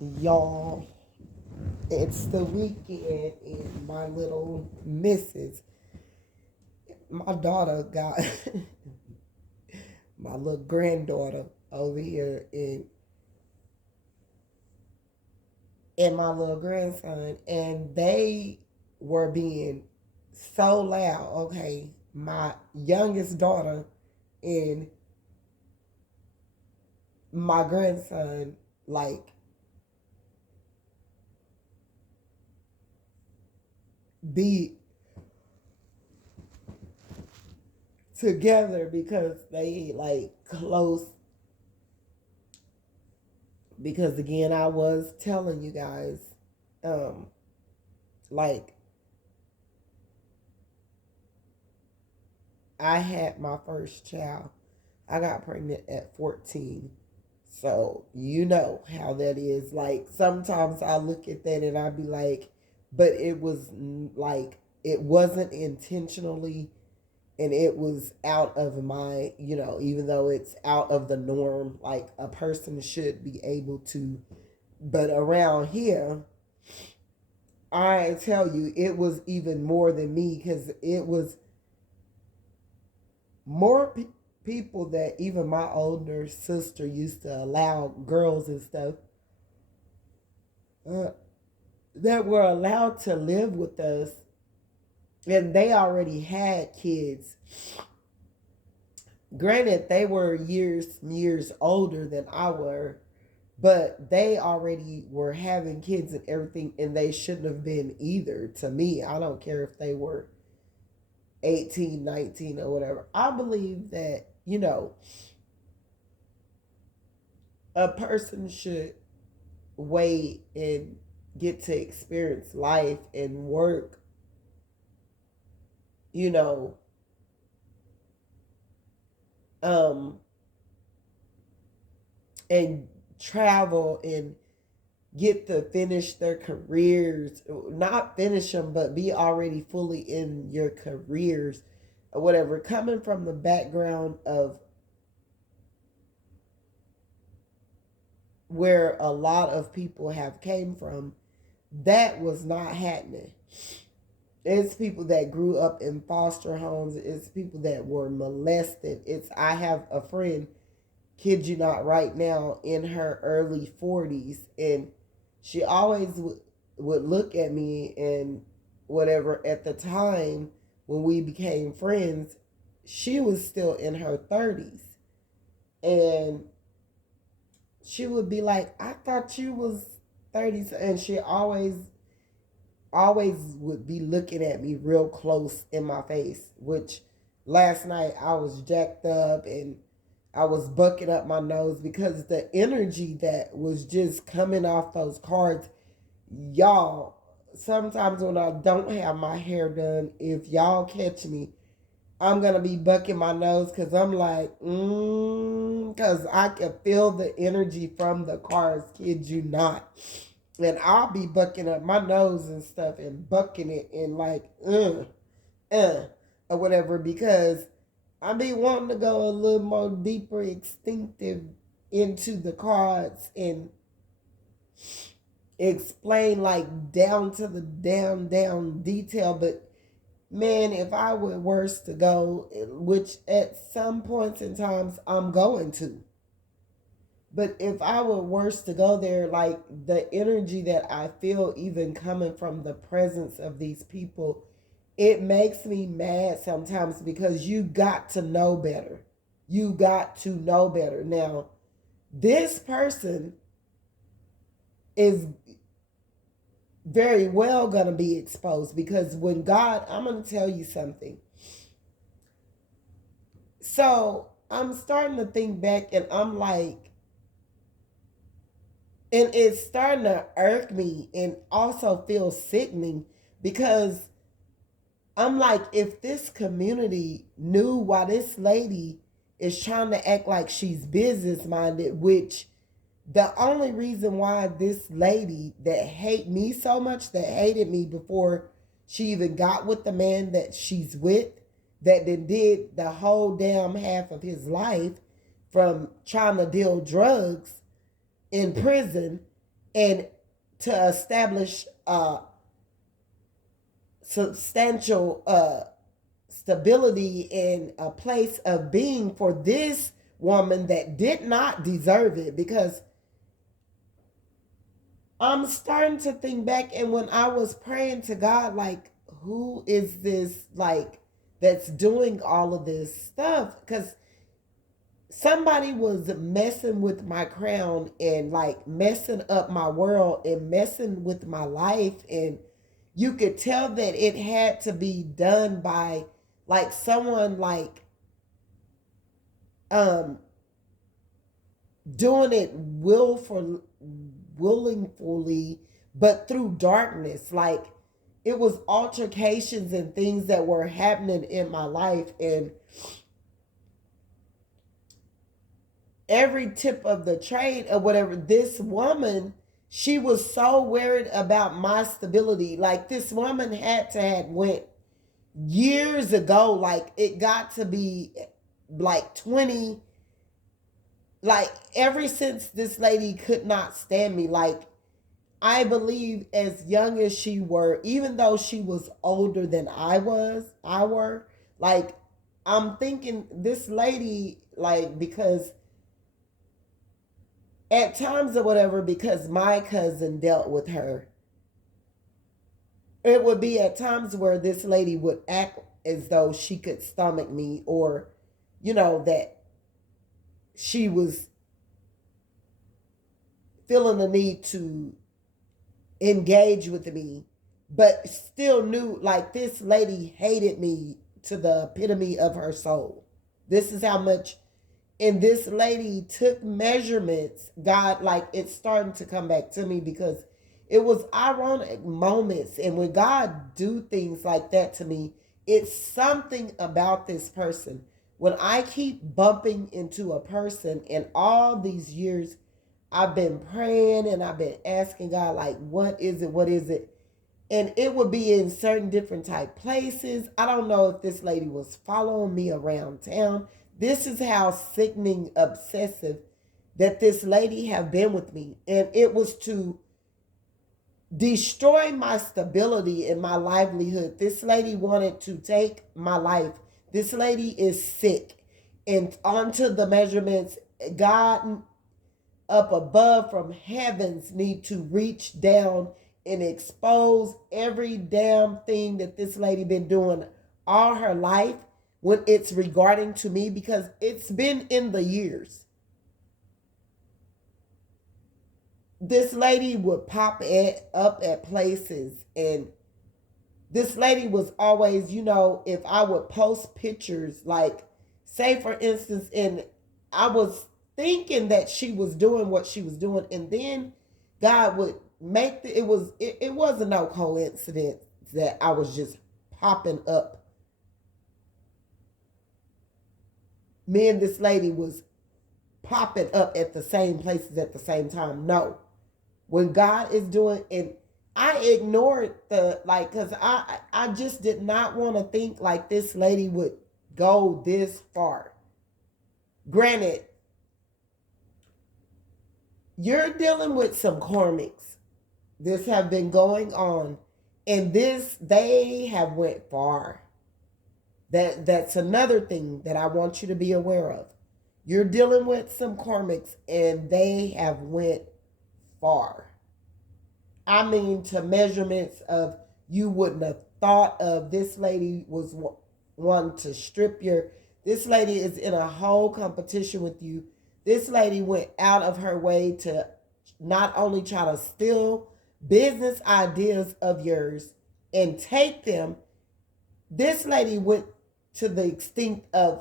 Y'all, it's the weekend and my little missus, my daughter got my little granddaughter over here and my little grandson, and they were being so loud. Okay, my youngest daughter and my grandson, like, be together because they like close. Because again, I was telling you guys, um like, I had my first child. I got pregnant at 14. So you know how that is. Like, sometimes I look at that and I be like, but it was like, it wasn't intentionally, and it was out of my, even though it's out of the norm, like a person should be able to. But around here, I tell you, it was even more than me, because it was more people that even my older sister used to allow, girls and stuff, uh, that were allowed to live with us, and they already had kids. Granted, they were years older than I were, but they already were having kids and everything, and they shouldn't have been either. To me, I don't care if they were 18, 19, or whatever. I believe that, a person should wait and get to experience life and work, you know, um, and travel and get to finish their careers, not finish them, but be already fully in your careers or whatever. Coming from the background of where a lot of people have came from, that was not happening. It's people that grew up in foster homes. It's people that were molested. I have a friend, kid you not, right now in her early 40s, and she always would look at me and whatever. At the time when we became friends, she was still in her 30s, and she would be like, I thought you was 30. And she always would be looking at me real close in my face, which last night I was jacked up and I was bucking up my nose because the energy that was just coming off those cards, y'all. Sometimes when I don't have my hair done, if y'all catch me, I'm gonna be bucking my nose because I'm like, because I can feel the energy from the cards, kid you not. And I'll be bucking up my nose and stuff and bucking it and like, uh, or whatever, because I be wanting to go a little more deeper, extinctive into the cards and explain like down to the down detail. But man, if I were worse to go, which at some points in times I'm going to, but if I were worse to go there, like the energy that I feel even coming from the presence of these people, it makes me mad sometimes because you got to know better. You got to know better. Now, this person is very well going to be exposed, because when God, I'm going to tell you something. So I'm starting to think back and I'm like, and it's starting to irk me and also feel sickening, because I'm like, if this community knew why this lady is trying to act like she's business minded, which the only reason why this lady that hate me so much, that hated me before she even got with the man that she's with, that then did the whole damn half of his life from trying to deal drugs in prison, and to establish substantial stability in a place of being for this woman that did not deserve it. Because I'm starting to think back, and when I was praying to God, like, who is this, like, that's doing all of this stuff? Because somebody was messing with my crown and like messing up my world and messing with my life, and you could tell that it had to be done by like someone like um doing it willingly, but through darkness. Like, it was altercations and things that were happening in my life, and every tip of the trade or whatever, this woman, she was so worried about my stability. Like, this woman had to have went years ago. Like, it got to be like 20, like ever since this lady could not stand me. Like, I believe as young as she were, even though she was older than I were, like, I'm thinking this lady, like, because at times or whatever, because my cousin dealt with her, it would be at times where this lady would act as though she could stomach me, or, that she was feeling the need to engage with me, but still knew, like, this lady hated me to the epitome of her soul. This is how much. And this lady took measurements. God, like, it's starting to come back to me, because it was ironic moments. And when God do things like that to me, it's something about this person. When I keep bumping into a person, and all these years I've been praying and I've been asking God, like, what is it? What is it? And it would be in certain different type places. I don't know if this lady was following me around town. This is how sickening, obsessive that this lady have been with me. And it was to destroy my stability and my livelihood. This lady wanted to take my life. This lady is sick. And onto the measurements, God up above from heavens need to reach down and expose every damn thing that this lady been doing all her life when it's regarding to me, because it's been in the years. This lady would pop up at places, and this lady was always, if I would post pictures, like, say for instance, and I was thinking that she was doing what she was doing, and then God would make it wasn't no coincidence that I was just popping up. Me and this lady was popping up at the same places at the same time. No. When God is doing, and I ignored because I just did not want to think like this lady would go this far. Granted, you're dealing with some karmics. This have been going on, and they have went far. That's another thing that I want you to be aware of. You're dealing with some karmics, and they have went far. I mean, to measurements of you wouldn't have thought of. This lady was one to strip this lady is in a whole competition with you. This lady went out of her way to not only try to steal business ideas of yours and take them. This lady went to the extent of